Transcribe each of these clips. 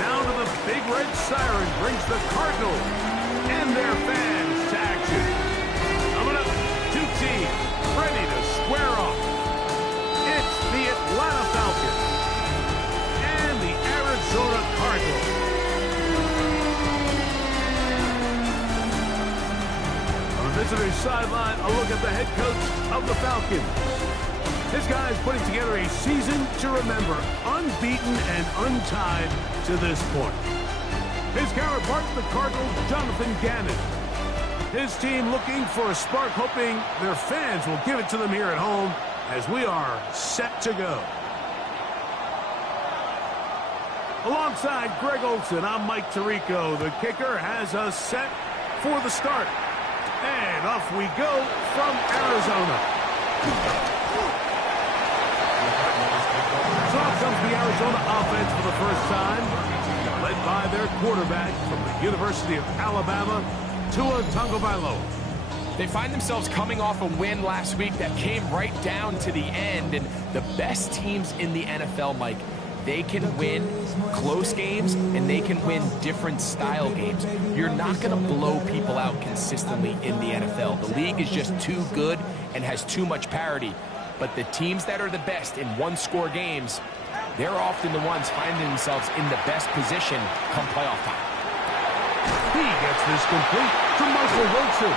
sound of the big red siren brings the Cardinals and their fans to action. Coming up, two teams ready to square off. It's the Atlanta Falcons and the Arizona Cardinals. On the visitor's sideline, a look at the head coach of the Falcons. This guy is putting together a season to remember, unbeaten and untied to this point. His counterpart, the Cardinals, Jonathan Gannon. His team looking for a spark, hoping their fans will give it to them here at home as we are set to go. Alongside Greg Olsen, I'm Mike Tirico. The kicker has us set for the start. And off we go from Arizona. So off comes the Arizona offense for the first time, led by their quarterback from the University of Alabama, Tua Tagovailoa. They find themselves coming off a win last week that came right down to the end, and the best teams in the NFL, Mike, they can win close games and they can win different style games. You're not going to blow people out consistently in the NFL. The league is just too good and has too much parity. But the teams that are the best in one-score games, they're often the ones finding themselves in the best position come playoff time. He gets this complete to Michael Wilson.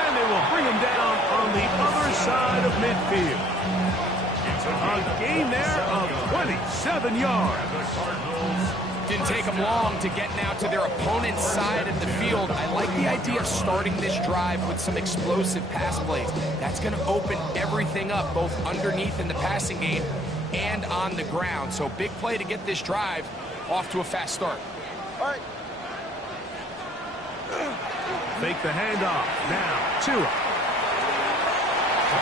And they will bring him down on the other side of midfield. A gain there of 27 yards. Didn't take them long to get now to their opponent's side of the field. I like the idea of starting this drive with some explosive pass plays. That's going to open everything up, both underneath in the passing game and on the ground. So big play to get this drive off to a fast start. All right. Fake the handoff. Now, Tua.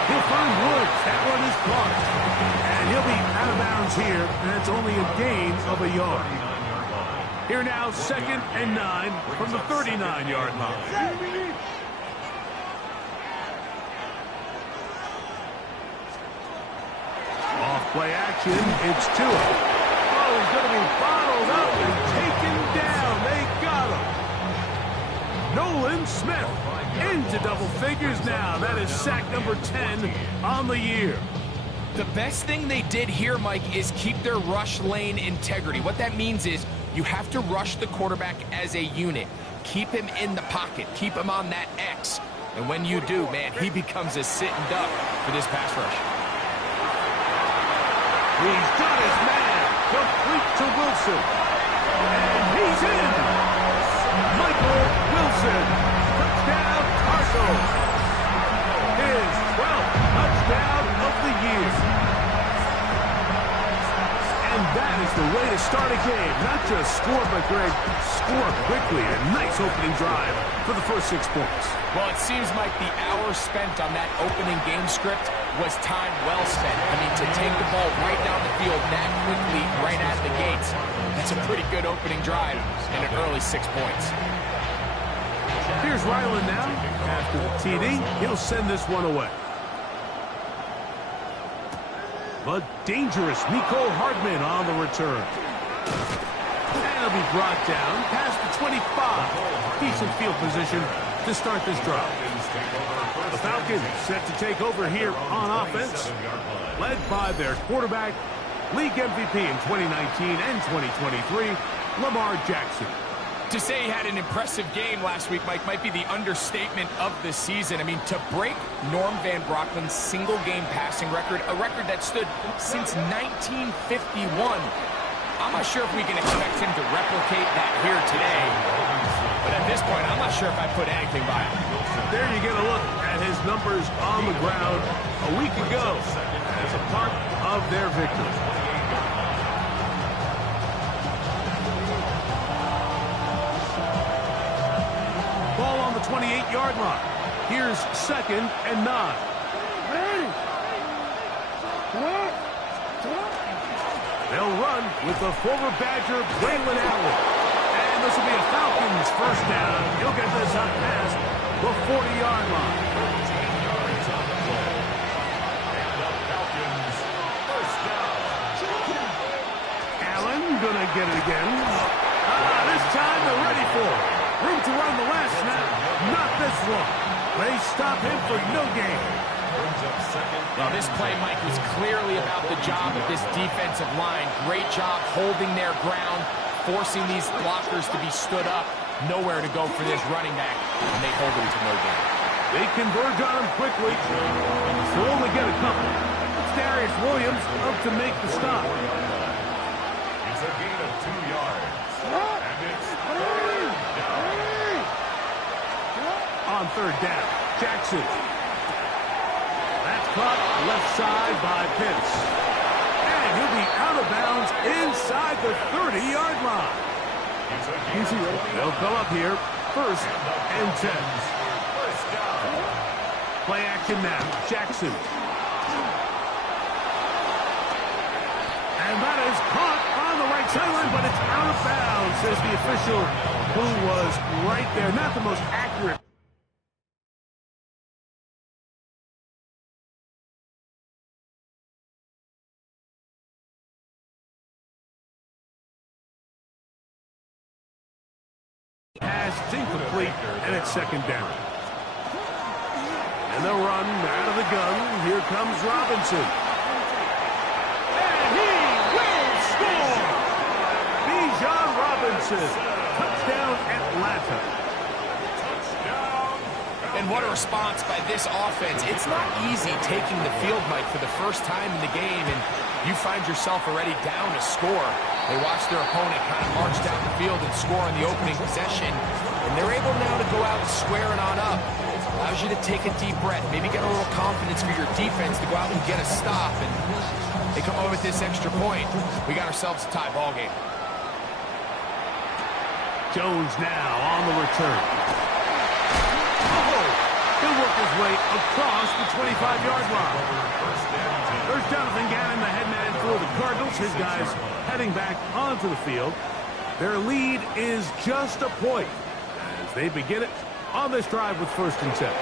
He'll find Woods. That one is caught. And he'll be out of bounds here, and it's only a gain of a yard. Here now, 2nd and 9 from the 39-yard line. Off play action, it's Tua. Oh, he's going to be bottled up and taken down. They got him. Nolan Smith into double figures now. That is sack number 10 on the year. The best thing they did here, Mike, is keep their rush lane integrity. What that means is you have to rush the quarterback as a unit. Keep him in the pocket. Keep him on that X. And when you do, man, he becomes a sitting duck for this pass rush. He's got his man. Complete to Wilson. And he's in. Michael Wilson. Touchdown, Cardinals. His 12th touchdown of the year. And that is the way to start a game. Not just score, but, Greg, score quickly. A nice opening drive for the first 6 points. Well, it seems like the hour spent on that opening game script was time well spent. I mean, to take the ball right down the field that quickly, right out of the gates, that's a pretty good opening drive and an early 6 points. Here's Ryland now. After the TD, he'll send this one away. The dangerous Mecole Hardman on the return. And he'll be brought down past the 25. Decent field position to start this drive. The Falcons set to take over here on offense, led by their quarterback, league MVP in 2019 and 2023, Lamar Jackson. To say he had an impressive game last week, Mike, might be the understatement of the season. I mean, to break Norm Van Brocklin's single-game passing record, a record that stood since 1951, I'm not sure if we can expect him to replicate that here today. But at this point, I'm not sure if I put anything by him. There you get a look at his numbers on the ground a week ago as a part of their victory. Ball on the 28-yard line. Here's 2nd and 9. They'll run with the former Badger, Braylon Allen. And this will be a Falcons first down. He'll get this up past the 40-yard line. Allen gonna get it again. This time they're ready for it. Room to run the last snap. Not this one. They stop him for no gain. Well, this play, Mike, was clearly about the job of this defensive line. Great job holding their ground, forcing these blockers to be stood up. Nowhere to go for this running back, and they hold him to no gain. They converge on him quickly. So only get a couple. It's Darius Williams up to make the stop. It's a gain of 2 yards. And it's third down. On third down, Jackson. That's caught left side by Pitts. And he'll be out of bounds inside the 30-yard line. They'll come up here, 1st and 10. Play action now, Jackson. And that is caught on the right sideline, but it's out of bounds, says the official who was right there. Not the most accurate. Pass incomplete, and it's 2nd down. And they'll run out of the gun. Here comes Robinson. And he will score! Bijan Robinson. Touchdown, Atlanta. And what a response by this offense. It's not easy taking the field, Mike, for the first time in the game, and you find yourself already down a score. They watch their opponent kind of march down the field and score on the opening possession, and they're able now to go out and square it on up. Allows you to take a deep breath, maybe get a little confidence for your defense to go out and get a stop, and they come over with this extra point. We got ourselves a tie ball game. Jones now on the return. Oh, he'll work his way across the 25-yard line. There's Jonathan Gannon, the head man for the Cardinals. His guys heading back onto the field. Their lead is just a point as they begin it on this drive with 1st and 10. And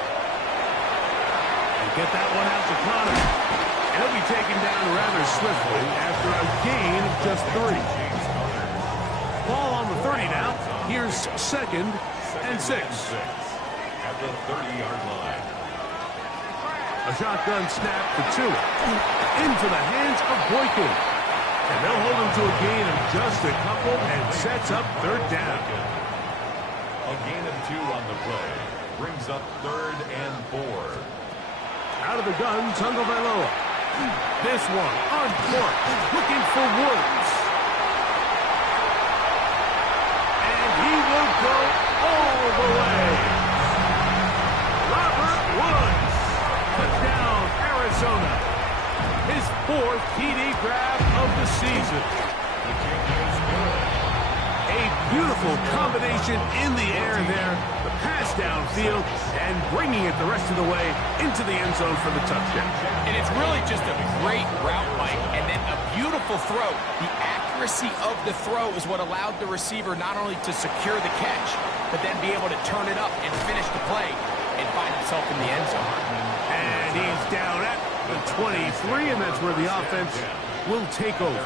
get that one out to Connor. And he'll be taken down rather swiftly after a gain of just 3. Ball on the 30 now. Here's 2nd and 6. At the 30-yard line. A shotgun snap for 2. Into the hands of Boykin. And they'll hold him to a gain of just a couple and sets up 3rd down. A gain of 2 on the play. Brings up 3rd and 4. Out of the gun, Tagovailoa. This one on court, looking for Woods. And he will go all the way. Robert Woods. Touchdown, Arizona. His 4th TD grab of the season. A beautiful combination in the air there. The pass downfield and bringing it the rest of the way into the end zone for the touchdown. And it's really just a great route, Mike, and then a beautiful throw. The accuracy of the throw is what allowed the receiver not only to secure the catch, but then be able to turn it up and finish the play and find himself in the end zone. And he's down at the 23, and that's where the offense will take over.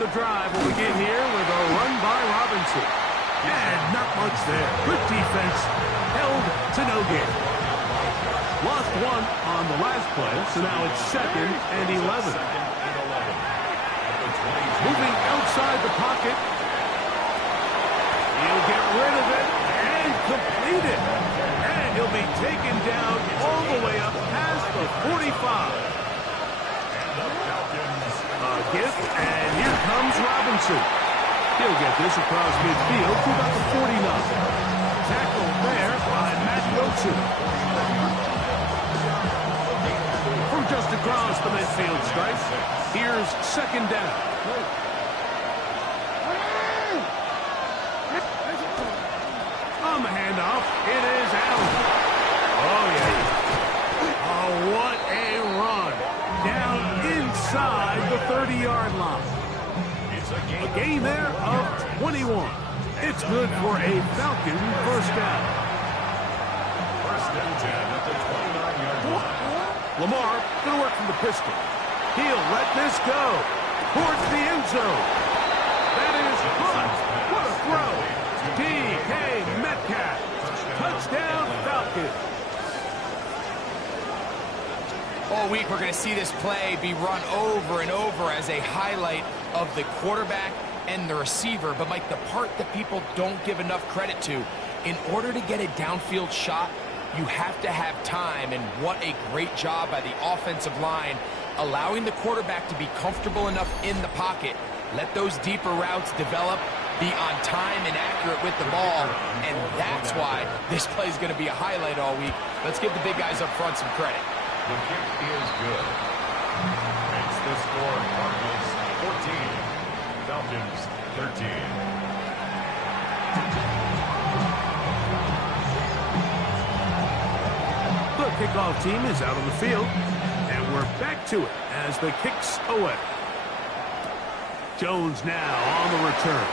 The drive will begin here with a run by Robinson. And not much there. Good defense. Held to no gain. Lost 1 on the last play, so now it's 2nd and 11. Moving outside the pocket. He'll get rid of it and complete it. And he'll be taken down all the way up past the 45. Gift, and here comes Robinson. He'll get this across midfield to about the 49. Tackled there by Matt Wilson. From just across the midfield stripe, here's 2nd down. On the handoff, it is out. Oh, yeah. Oh, what a run. Down inside the 30-yard line. A gain there of 21. It's good for a Falcon 1st down. 1st and 10 at the 29-yard line. Lamar going to work from the pistol. He'll let this go towards the end zone. That is caught. What a throw. DK Metcalf. Touchdown, Falcons. All week, we're going to see this play be run over and over as a highlight of the quarterback and the receiver. But, Mike, the part that people don't give enough credit to, in order to get a downfield shot, you have to have time. And what a great job by the offensive line, allowing the quarterback to be comfortable enough in the pocket, let those deeper routes develop, be on time and accurate with the ball. And that's why this play is going to be a highlight all week. Let's give the big guys up front some credit. The kick is good. Makes the score Cardinals 14, Falcons 13. The kickoff team is out on the field, and we're back to it as the kick's away. Jones now on the return.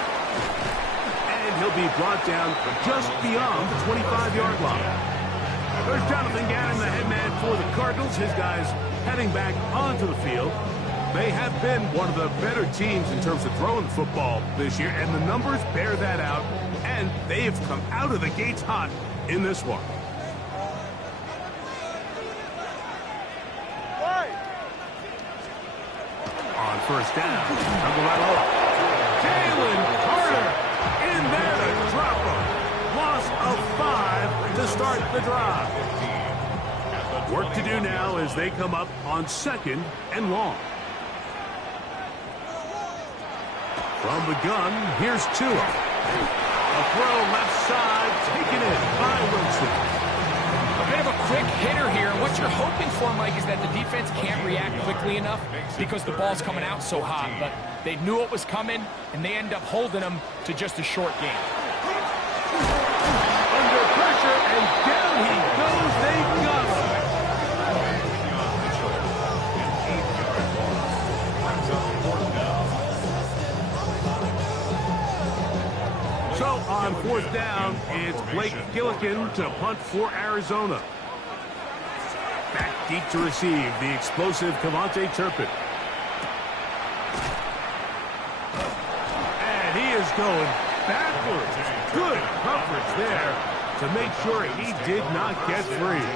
And he'll be brought down just beyond the 25-yard line. There's Jonathan Gannon, the head man for the Cardinals. His guys heading back onto the field. They have been one of the better teams in terms of throwing the football this year, and the numbers bear that out. And they have come out of the gates hot in this one. On first down, number right off. Jalen Carter in there to drop him. Loss of 5 to start the drive. Work to do now as they come up on 2nd and long. From the gun, here's Tua. A throw left side, taken in by Wilson. A bit of a quick hitter here. What you're hoping for, Mike, is that the defense can't react quickly enough because the ball's coming out so hot. But they knew it was coming, and they end up holding them to just a short game. Under pressure, and down he goes. They got him. So on 4th down, it's Blake Gillikin to punt for Arizona. Back deep to receive the explosive Cavante Turpin. And he is going backwards. Good coverage there to make sure he did not get free.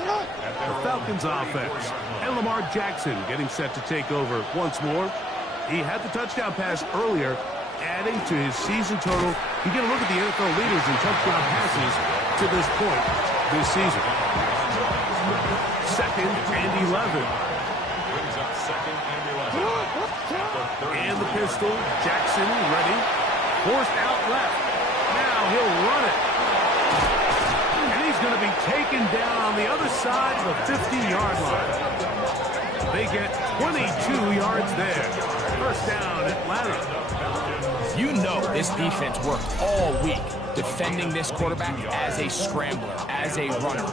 The Falcons offense. And Lamar Jackson getting set to take over once more. He had the touchdown pass earlier, adding to his season total. You get a look at the NFL leaders in touchdown passes to this point this season. 2nd and 11. Brings up 2nd and 11. And the pistol, Jackson ready. Forced out left. Now he'll run it. And he's going to be taken down on the other side of the 50-yard line. They get 22 yards there. First down, Atlanta. You know this defense worked all week defending this quarterback as a scrambler, as a runner.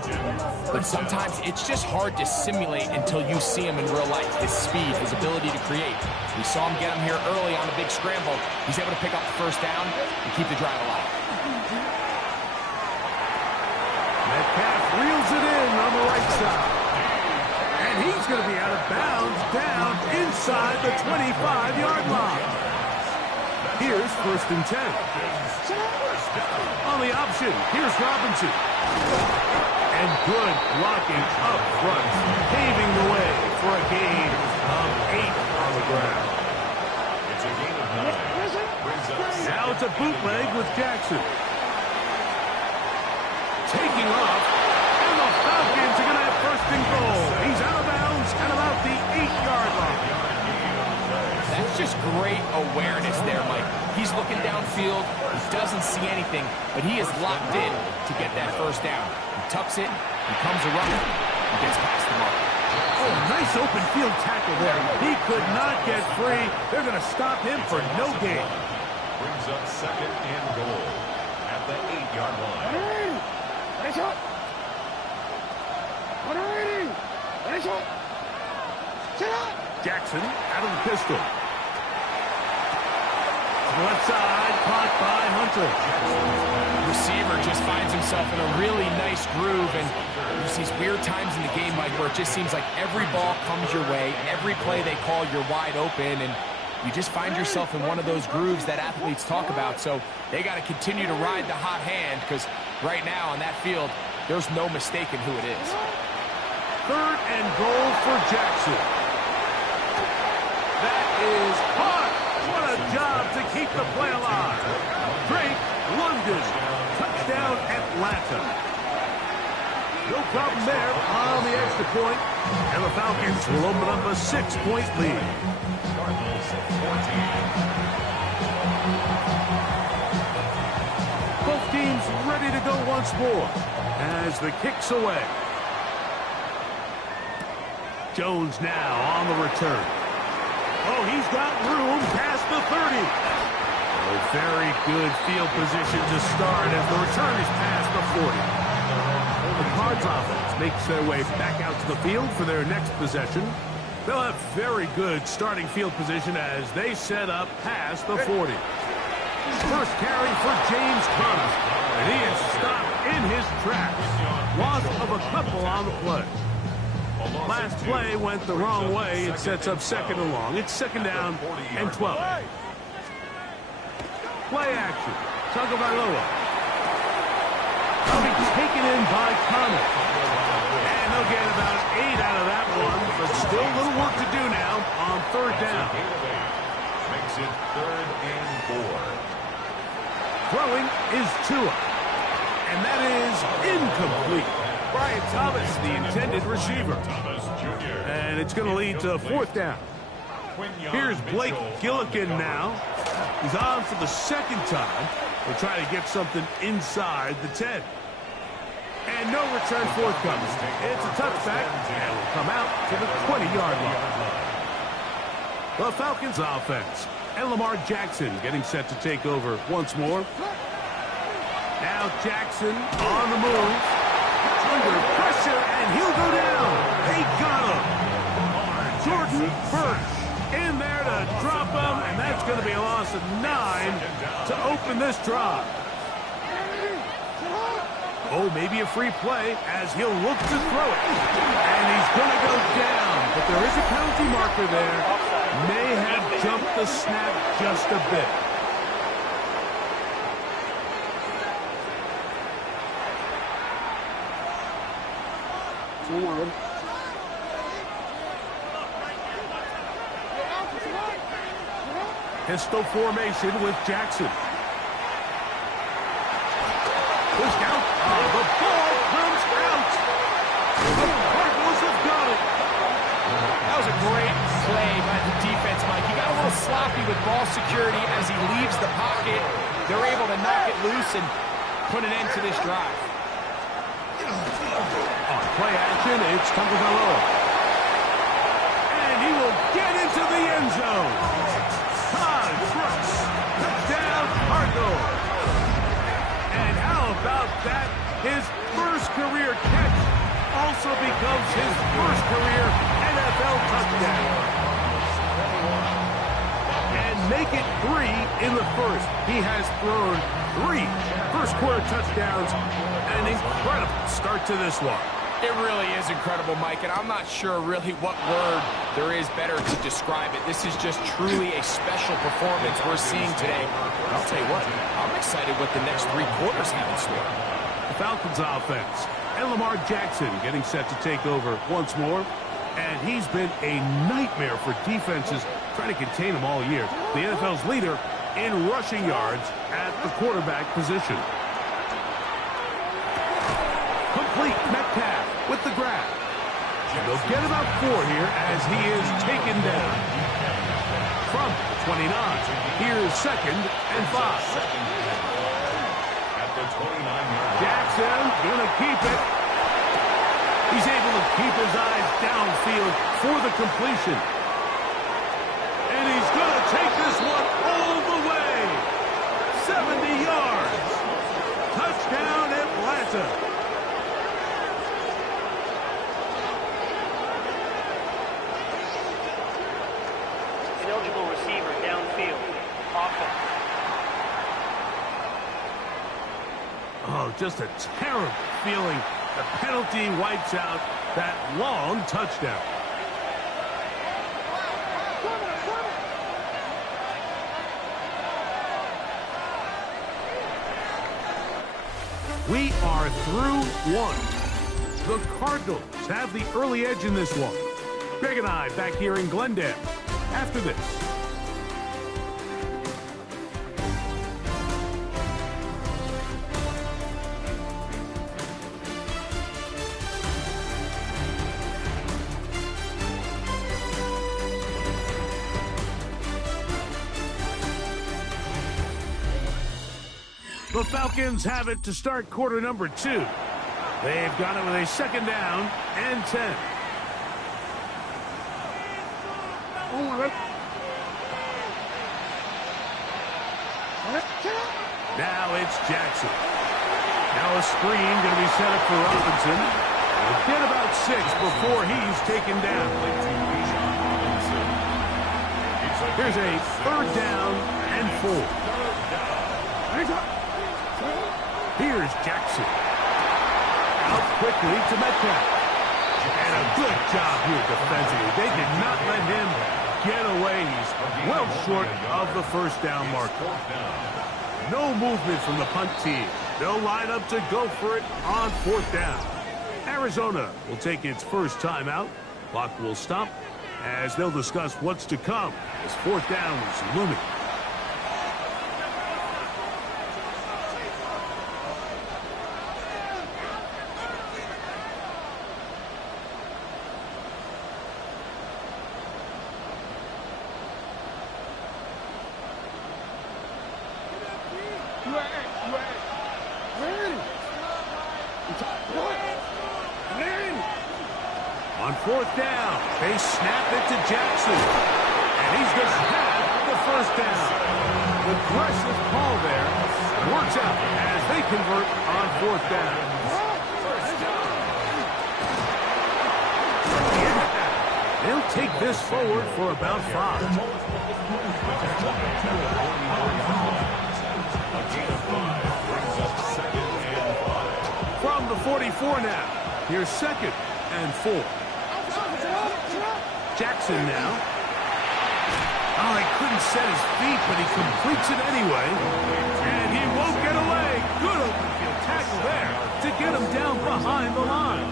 But sometimes it's just hard to simulate until you see him in real life. His speed, his ability to create. We saw him get him here early on a big scramble. He's able to pick up the first down and keep the drive alive. Metcalf reels it in on the right side. And he's going to be out of bounds down inside the 25-yard line. Here's 1st and 10. On the option, here's Robinson. And good blocking up front, paving the way for a gain of 8 on the ground. It's a gain of 9. Now it's a bootleg with Jackson. Taking off, and the Falcons are going to have 1st and goal. He's out of bounds at about the 8-yard line. That's just great awareness there, Mike. He's looking downfield. He doesn't see anything, but he is locked in to get that first down. He tucks it, becomes a runner, and gets past the mark. Oh, nice open field tackle there. He could not get free. They're going to stop him for no gain. Brings up 2nd and goal at the 8-yard line. Jackson out of the pistol. To the left side, caught by Hunter. receiver just finds himself in a really nice groove, and there's these weird times in the game, Mike, where it just seems like every ball comes your way, every play they call, you're wide open, and you just find yourself in one of those grooves that athletes talk about. So they got to continue to ride the hot hand, because right now on that field, there's no mistaking who it is. 3rd and goal for Jackson. That is hard. What a job to keep the play alive. Drake, London, touchdown Atlanta. No problem there on the extra point, and the Falcons will open up a 6-point lead. Cardinals 14. Both teams ready to go once more as the kick's away. Jones now on the return. Oh, he's got room past the 30. Oh, very good field position to start as the return is past the 40. The Cards offense makes their way back out to the field for their next possession. They'll have very good starting field position as they set up past the 40. First carry for James Conner, and he is stopped in his tracks. Loss of a couple on the play. Last play went the wrong way. It sets up 2nd and long. It's 2nd down and 12. Play action. Tagovailoa. Coming taken in by Conner. And they'll get about 8 out of that one, but still a little work to do now on 3rd down. Makes it 3rd and 4. Throwing is Tua. And that is incomplete. Brian Thomas, the intended receiver. And it's going to lead to 4th down. Here's Blake Gillikin now. He's on for the 2nd time. We'll try to get something inside the 10. And no return forthcoming. It's a touchback, and will come out to the 20-yard line. The Falcons offense. And Lamar Jackson getting set to take over once more. Now Jackson on the move. Under pressure, and he'll go down. They got him. Jordan Burch in there to drop him, and that's going to be a loss of 9 to open this drive. Oh, maybe a free play as he'll look to throw it. And he's going to go down, but there is a penalty marker there. May have jumped the snap just a bit. Pistol formation with Jackson. Pushed out. Oh, the ball comes out. The Cardinals have got it. That was a great play by the defense, Mike. He got a little sloppy with ball security as he leaves the pocket. They're able to knock it loose and put an end to this drive. On play action, it's Tagovailoa. And he will get into the end zone. Todd Brooks, touchdown Cardinals. And how about that? His first career catch also becomes his first career NFL touchdown. And make it 3 in the first. He has thrown 3 first-quarter touchdowns. An incredible start to this one. It really is incredible, Mike, and I'm not sure really what word there is better to describe it. This is just truly a special performance we're seeing today. And I'll tell you what, I'm excited what the next 3 quarters have in store. The Falcons offense and Lamar Jackson getting set to take over once more. And he's been a nightmare for defenses trying to contain him all year. The NFL's leader in rushing yards at the quarterback position. Complete. Metcalf with the grab. And they'll get about 4 here as he is taken down. From 29, here's 2nd and 5. Jackson gonna keep it. He's able to keep his eyes downfield for the completion. And he's gonna take this one all the way. 70 yards. Touchdown Atlanta. Eligible receiver downfield. Offense. Oh, just a terrible feeling. The penalty wipes out that long touchdown. We are through one. The Cardinals have the early edge in this one. Greg and I back here in Glendale after this. The Falcons have it to start quarter number 2. They've got it with a second down and 10. Now it's Jackson. Now a screen going to be set up for Robinson. He'll get about 6 before he's taken down. Here's a third down and 4. Here's Jackson. Out quickly to Metcalf. And a good job here defensively. They did not let him get away. He's well short of the first down marker. No movement from the punt team. They'll line up to go for it on 4th down. Arizona will take its first timeout. Clock will stop as they'll discuss what's to come as 4th down is looming. On 4th down, they snap it to Jackson. And he's going to have the first down. The aggressive call there works out as they convert on 4th down. They'll take this forward for about 5. From the 44 now, here's 2nd and 4. Jackson now. Oh, he couldn't set his feet, but he completes it anyway. And he won't get away. Good open field tackle there to get him down behind the line.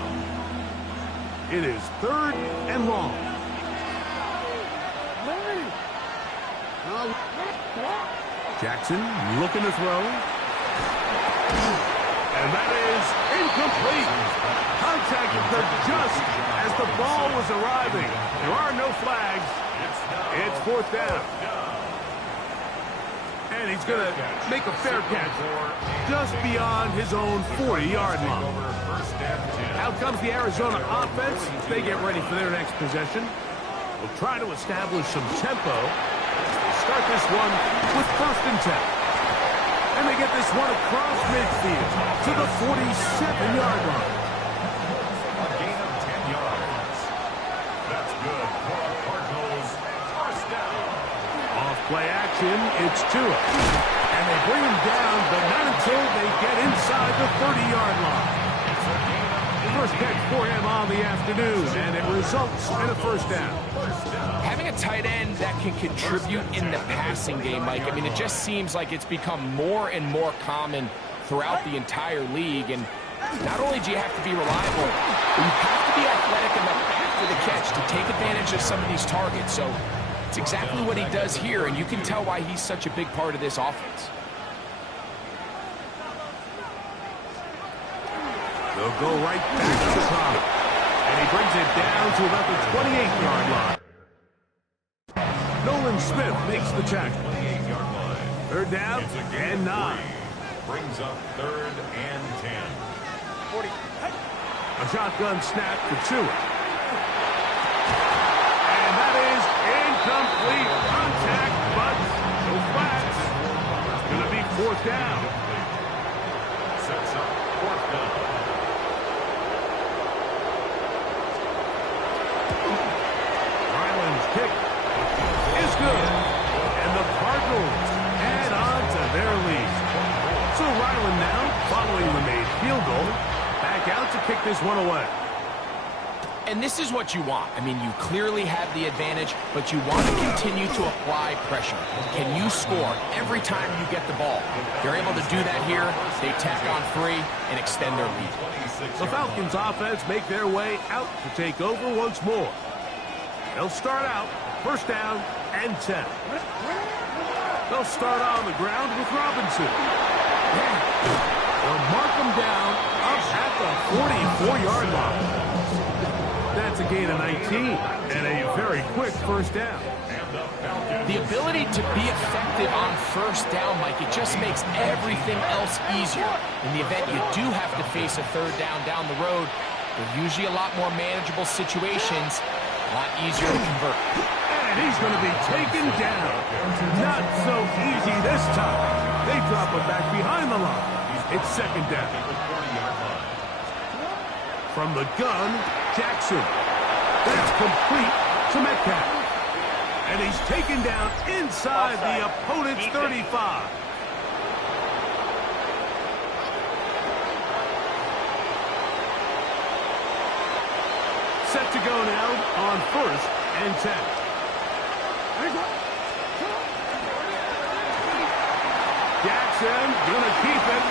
It is 3rd and long. Jackson looking to throw. And that is incomplete. Contact occurred just as the ball was arriving. There are no flags. It's 4th down. And he's going to make a fair catch just beyond his own 40-yard line. Out comes the Arizona offense. They get ready for their next possession. They'll try to establish some tempo. They start this one with 1st and 10. And they get this one across midfield to the 47-yard line. A gain of 10 yards. That's good for a Cardinals first down. Off play action, it's Tua. And they bring him down, but not until they get inside the 30-yard line. First catch for him on the afternoon, and it results in a first down. Having a tight end that can contribute in the passing game, Mike, I mean, it just seems like it's become more and more common throughout the entire league. And not only do you have to be reliable, but you have to be athletic enough after the catch to take advantage of some of these targets. So it's exactly what he does here, and you can tell why he's such a big part of this offense. They'll go right back to the top. And he brings it down to about the 28-yard line. Nolan Smith makes the tackle. 28-yard line. 3rd down and 9. Brings up 3rd and 10. 40. A shotgun snap for Tua. And that is incomplete. Contact, but no flags. It's going to be 4th down. Sets up 4th down. Kick is good, and the Cardinals add on to their lead. So Ryland now following the made field goal. Back out to kick this one away. And this is what you want. I mean, you clearly have the advantage, but you want to continue to apply pressure. Can you score every time you get the ball? They're able to do that here. They tack on 3 and extend their lead. The Falcons offense make their way out to take over once more. They'll start out first down and 10. They'll start on the ground with Robinson. They'll mark them down up at the 44-yard line. That's a gain of 19 and a very quick first down. The ability to be effective on first down, Mike, it just makes everything else easier. In the event you do have to face a third down the road, they're usually a lot more manageable situations, a lot easier to convert. And he's going to be taken down. Not so easy this time. They drop him back behind the line. It's second down. From the gun, Jackson. That's complete to Metcalf. And he's taken down inside the opponent's 35. Set to go now on first and 10. Jackson gonna keep it.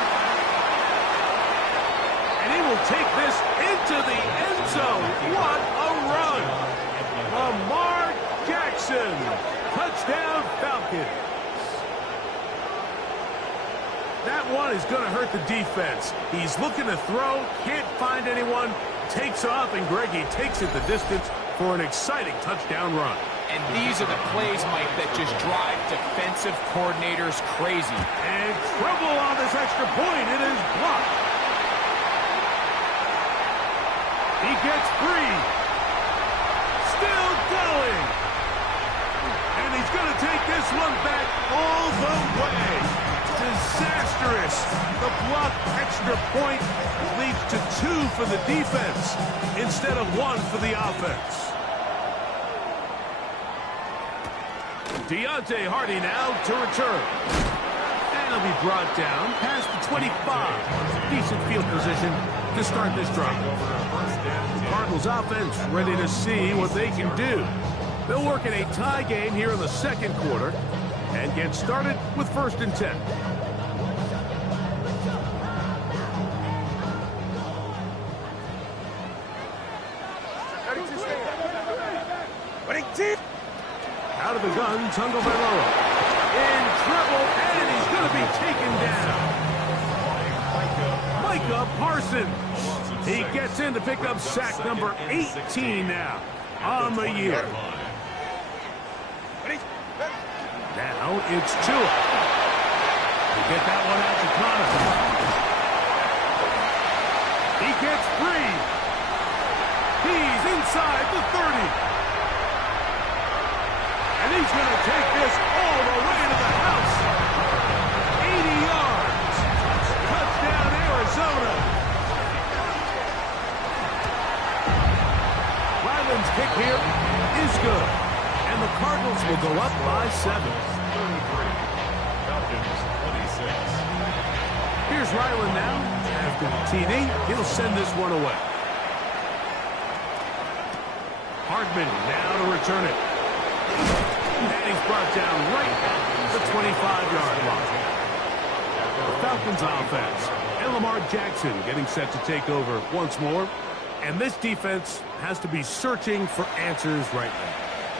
And he will take this into the end zone. What a run! Lamar Jackson. Touchdown Falcons. That one is going to hurt the defense. He's looking to throw, can't find anyone, takes off, and Greggy takes it the distance for an exciting touchdown run. And these are the plays, Mike, that just drive defensive coordinators crazy. And trouble on this extra point. It is blocked. He gets free. Still going. And he's going to take this one back all the way. Disastrous. The blocked extra point leads to 2 for the defense instead of 1 for the offense. Deontay Hardy now to return. And he'll be brought down past the 25. Decent field position to start this drive. Cardinals offense ready to see what they can do. They'll work in a tie game here in the second quarter and get started with first and 10. Out of the gun, Tagovailoa. In trouble, and he's going to be taken down. Micah Parsons. He gets in to pick up sack number 18 now on the year. Now it's Tua. To get that one out to Connor. He gets free. He's inside the 30. And he's going to take this all the way to the house. 80 yards. Touchdown, Arizona. Ryland's kick here is good. And the Cardinals will go up by 7. Falcons 26. Here's Ryland now. After the TD, he'll send this one away. Hardman now to return it. And he's brought down right at the 25-yard line. The Falcons offense. And Lamar Jackson getting set to take over once more. And this defense has to be searching for answers right now.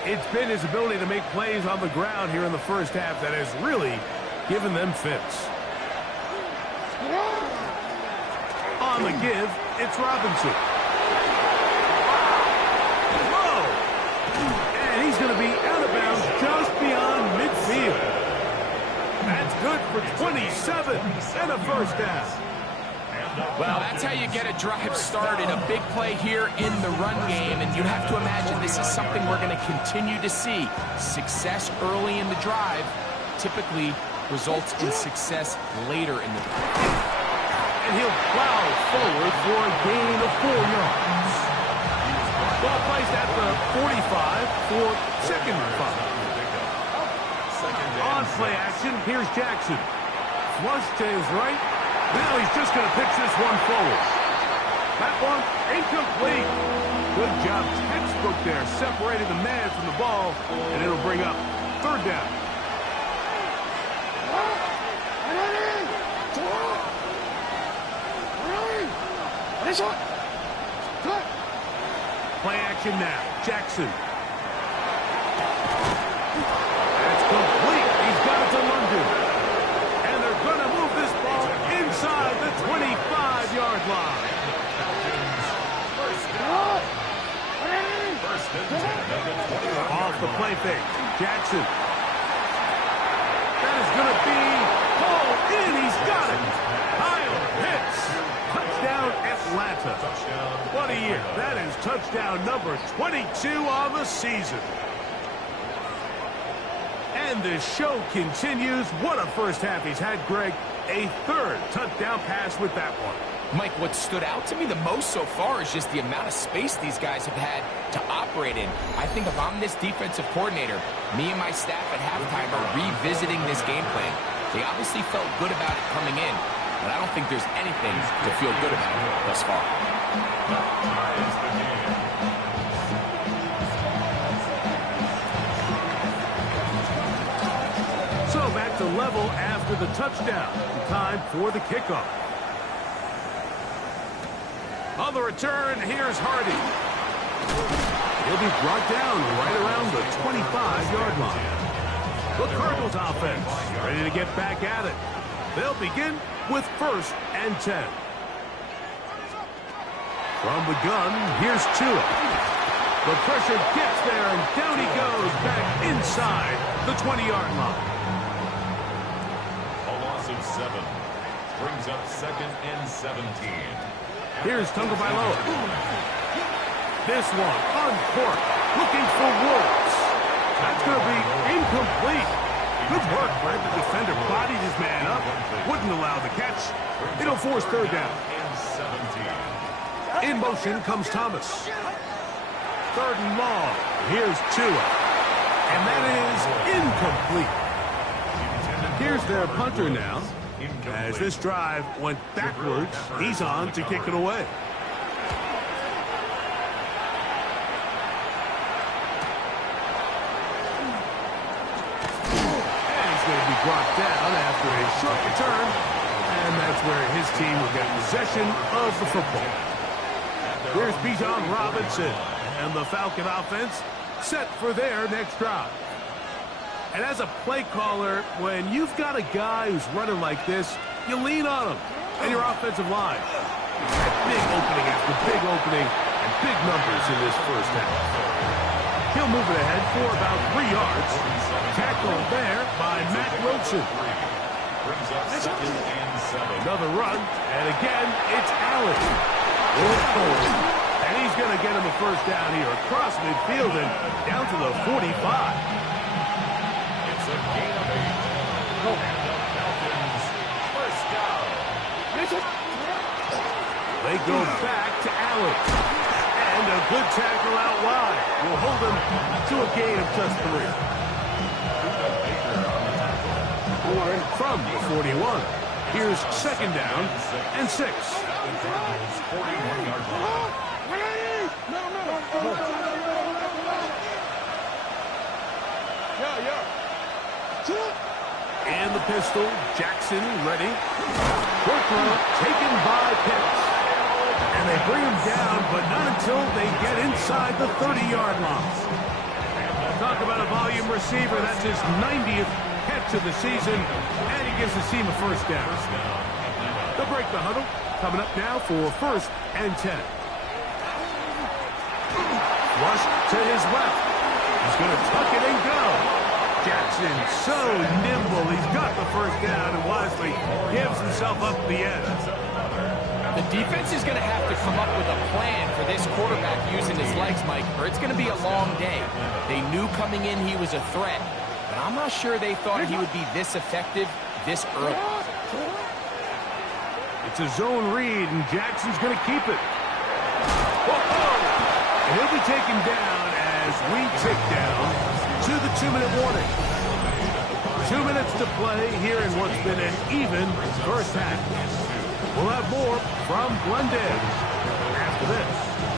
It's been his ability to make plays on the ground here in the first half that has really given them fits. On the give, it's Robinson. Whoa! And he's going to be out of bounds just beyond midfield. That's good for 27 and a first down. Well, that's how you get a drive started. A big play here in the run game, and you have to imagine this is something we're going to continue to see. Success early in the drive typically results in success later in the drive. And he'll plow forward for a gain of 4 yards. Ball placed at the 45 for second and 5. On play action, here's Jackson. Flush to his right. Now he's just going to pitch this one forward. That one incomplete. Good job, textbook there, separating the man from the ball, and it'll bring up third down. Play action now. Jackson. That's complete. He's got it to London. And they're going to move this ball inside the 25-yard line. Off the play fake. Jackson. That is going to be pulled in. He's got it. Kyle hits. Touchdown, Atlanta. What a year. That is touchdown number 22 on the season. And the show continues. What a first half he's had, Greg. A third touchdown pass with that one. Mike, what stood out to me the most so far is just the amount of space these guys have had to operate in. I think if I'm this defensive coordinator, me and my staff at halftime are revisiting this game plan. They obviously felt good about it coming in, but I don't think there's anything to feel good about thus far. So back to level after the touchdown. Time for the kickoff. On the return, here's Hardy. He'll be brought down right around the 25-yard line. The Cardinals offense ready to get back at it. They'll begin with 1st and 10. From the gun, here's Tua. The pressure gets there, and down he goes back inside the 20-yard line. A loss of 7 brings up 2nd and 17. Here's Tagovailoa. This one, uncorked, looking for Woods. That's going to be incomplete. Good work, Brett. The defender bodied his man up, wouldn't allow the catch. It'll force third down. In motion comes Thomas. 3rd and long. Here's Tua. And that is incomplete. Here's their punter now. As this drive went backwards, he's on to kick it away. And he's going to be brought down after a short return. And that's where his team will get possession of the football. Here's Bijan Robinson. And the Falcon offense set for their next drive. And as a play caller, when you've got a guy who's running like this, you lean on him and your offensive line. Big opening after big opening and big numbers in this first half. He'll move it ahead for about 3 yards. Tackled there by Matt Wilson. Another run, and again, it's Allen. And he's going to get him a first down here across midfield and down to the 45. They go back to Allen. And a good tackle out wide will hold them to a gain of just 3. From the 41, here's 2nd down and 6. And the pistol, Jackson ready. Quick throw taken by Pitts. And they bring him down, but not until they get inside the 30-yard line. Talk about a volume receiver. That's his 90th catch of the season, and he gives his team a first down. They'll break the huddle. Coming up now for 1st and 10. Rush to his left. He's going to tuck it and go. Jackson so nimble. He's got the first down and wisely gives himself up the end. The defense is going to have to come up with a plan for this quarterback using his legs, Mike, or it's going to be a long day. They knew coming in he was a threat, but I'm not sure they thought he would be this effective this early. It's a zone read, and Jackson's going to keep it. And he'll be taken down as we tick down to the 2-minute warning. 2 minutes to play here in what's been an even first half. We'll have more from Glendale after this.